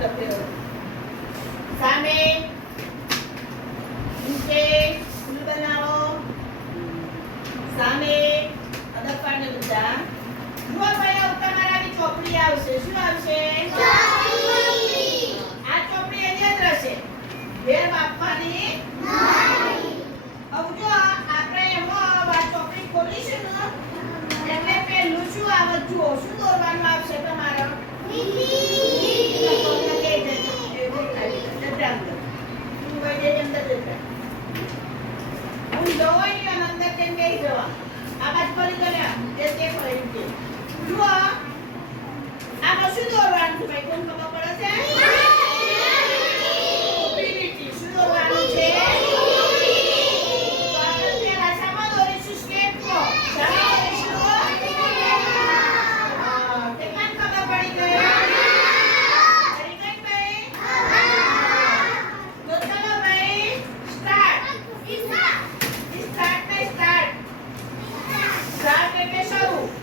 લખેલો સામે નીચે ફૂલ બનાવો સામે અદપાને બધા જુઓ ભાઈ તમારાની ચોપડી આવશે શું આવશે ચોપડી આ ચોપડી એની જ રહેશે વેર બાપવાની નહીં હવે જો આપણે એમાં આ ચોપડી ખોલીશું ને એટલે પહેલું શું આવે જુઓ શું દોરવાનું આવશે તમારે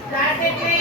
Start એટલે